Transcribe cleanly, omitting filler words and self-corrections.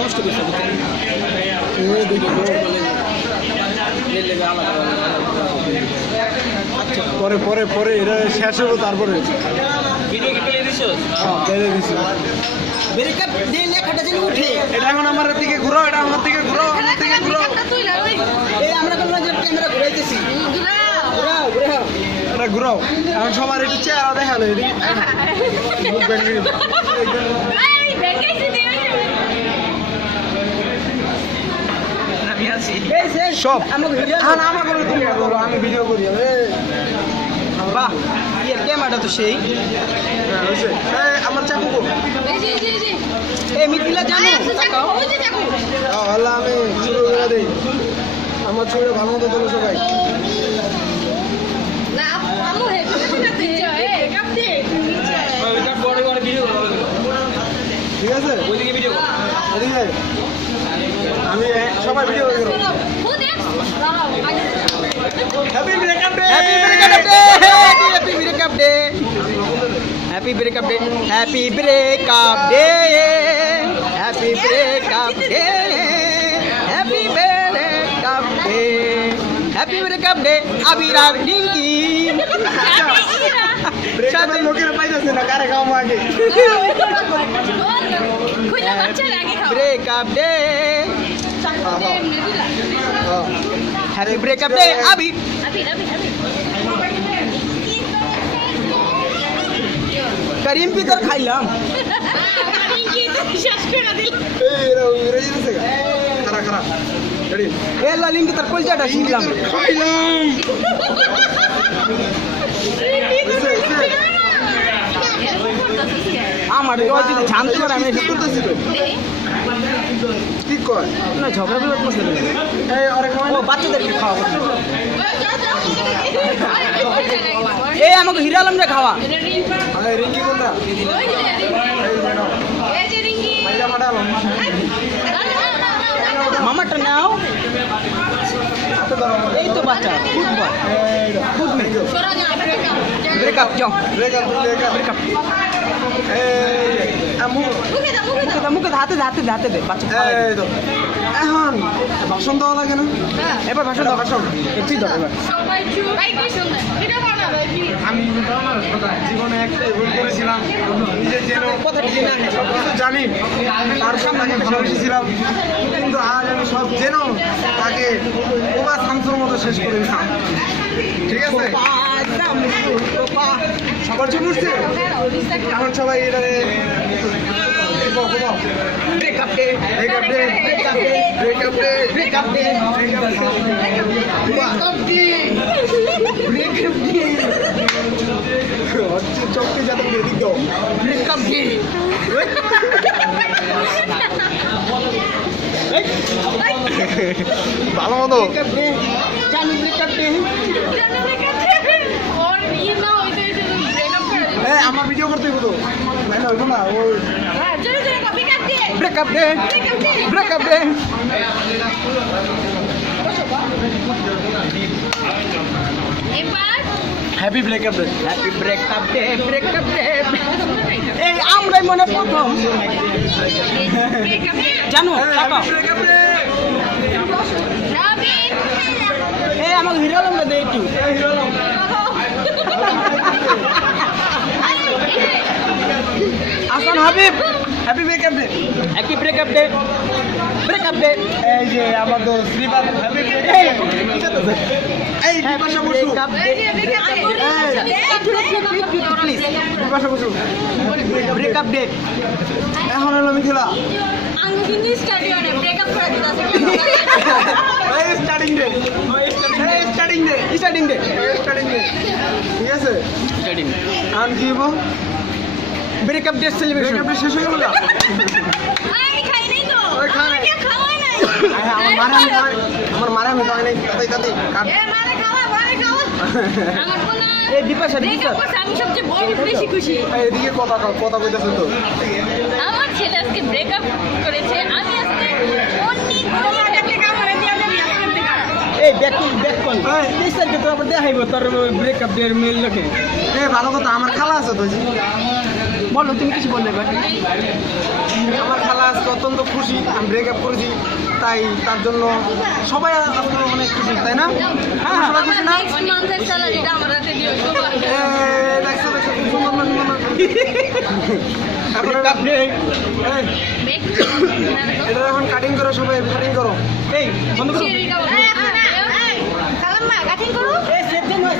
নষ্ট করছে পরে পরে পরে এটা শেষ হবো তারপরে এটা এখন আমার দিকে ঘুরো, এটা আমার দিকে ঘুরো, আমার দিকে ঘুরো। আমরা ক্যামেরা ঘুরাইতেছি, এটা ঘুরাও। এখন সবার একটু চেহারা দেখালো সব আমি ভিডিও করি। বাহ, ক্যামেরাটা তো সেই আমার চাকু মিথিলা জানো আমি শুরু করে দিই। আমার ছবিটা ভালো মতো তোলো সবাই। ঠিক আছে, আমি সবাই ভিডিও করে দেবো। Happy breakup day, happy breakup day, happy breakup day, happy breakup day, happy breakup day, happy breakup day, happy breakup day, happy breakup day. Abir আর ডিঙ্কি সাথে লোকেরা পাইতেছে না, কারে খাওয়া আগে breakup day, happy breakup day. Abir Karim পিতর খাইলাম লালিম পিতর কলজাটা শিখলাম আমার যদি জানতে পারে আমি করতেছি তো কি কয় না ঝগড়া বিবাদ করছে বাচ্চাদেরকে খাওয়া এই আমাকে হিরা আলম রে খাওয়া রিঙ্কি কোনটা মামাটা নাও এই তো বাচ্চা ফুটবল ব্রেকআপ যাও ব্রেকআপ ব্রেকআপ মুখে হাতে হাতে হাতে দে বাচ্চা এখন ভাষণ দেওয়া লাগে না এবার ভাষণ দাও ভাষণ তুই দাও এবার আমি জীবনে একটাই ভুল করেছিলাম নিজের যেন সব কিছু জানি তার সামনে আমি ভালোবেসেছিলাম কিন্তু আজ আমি সব যেন তাকে ওবা শান্তর মতো শেষ করে দিলাম ঠিক আছে সবার জন্য উঠছে এখন সবাই এটা breakup day breakup day breakup day breakup day breakup day breakup day breakup day হচ্ছে চোখে যাতে বেরিয়ে দাও ব্রেকআপ ডে ভালো মতো জানি ব্রেকআপ ডে আমার ভিডিও করতে হইব তো হইব না ওই breakup day breakup day happy breakup day happy breakup day breakup day এই আমরাই মনে প্রথম জানো এই আমাকে হিরো আলম দে একটু আসন Habib happy breakup day happy breakup day breakup day এই যে আমার দোস্ত শ্রীবাদ হ্যাপি ব্রেকআপ ডে এই Bipasha Basu please Bipasha Basu breakup day এখন হলো মিথিলা আঙ্গু কিন্তু স্টাডিয়ামে ব্রেকআপ করে দিতাছে এই starting day starting day starting day starting day ঠিক আছে স্টার্টিং আর কি বল breakup day celebration breakup day শেষ হয়ে গেল আমি খাই নাই তো ওই খায় কে খাওয়াই নাই আমার মারা আমি খাওয়াই নাই তাতে কাট এ মারে খাওয়া আমার কোন এই বিপাশা ব্রেকআপ করছে আমি সবচেয়ে বড় বেশি খুশি এদিকে কথা কইতাছ তো আমার ছেলে আজকে ব্রেকআপ করেছে আমি আজকে অনেক টাকা করে দিয়ে আমি এই ব্যাক বল 23 তারিখে তো আবার দেখাইব তোর ব্রেকআপ ডে মেল লোকে ভালো কথা, আমার খালা আছে তো। বলো তুমি কিছু বললে এবার আমার খালা আজকে অত্যন্ত খুশি আমি ব্রেকআপ করেছি, তাই তার জন্য সবাই আজকে অনেক খুশি, তাই না? হ্যাঁ সবাই খুশি না? নেক্সট মান্থের স্যালারিটা আমার হাতে দিও সবাই। দেখছো দেখছো, খুব সুন্দর না, সুন্দর না? এখন ব্রেকআপ ডে এটা এখন কাটিং করো, সবাই কাটিং করো। এই বন্ধ করো খালাম্মা কাটিং করো। এই সেভ দেন হয়